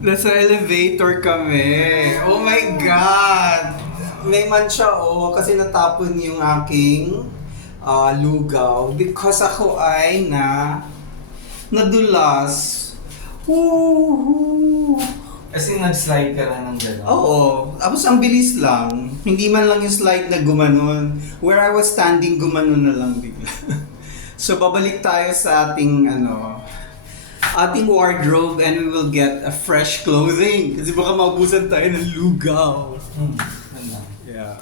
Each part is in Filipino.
Nasa elevator kami. Oh my God! May mancha kasi natapon yung aking lugaw because ako ay nadulas. Woohoo! Kasi nag-slide ka lang ng gano'n. Oo. Tapos ang bilis lang. Hindi man lang yung slide na gumanon. Where I was standing, gumanon na lang bigla. So babalik tayo sa ating wardrobe and we will get a fresh clothing. Kasi baka maubusan tayo ng lugaw. Yeah.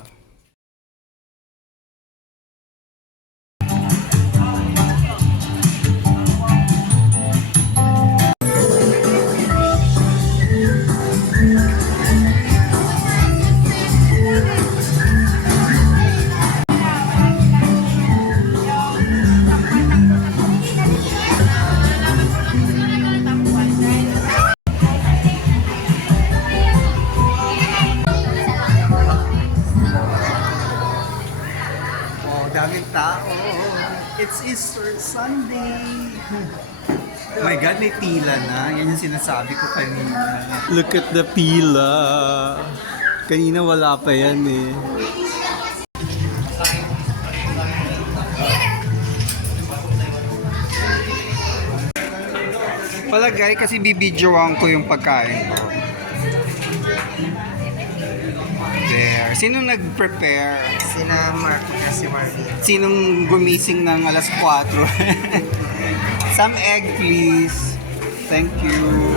Daming tao. It's Easter Sunday. Oh my God, may pila na. Yan yung sinasabi ko kanina. Look at the pila. Kanina wala pa yan eh. Palagay kasi bibidyoan ko yung pagkain ko. There. Sinong nag-prepare? Sina Mark at si Marvin. Sinong gumising ng alas 4? Some egg, please. Thank you.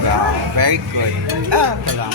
Wow, very good. Pala.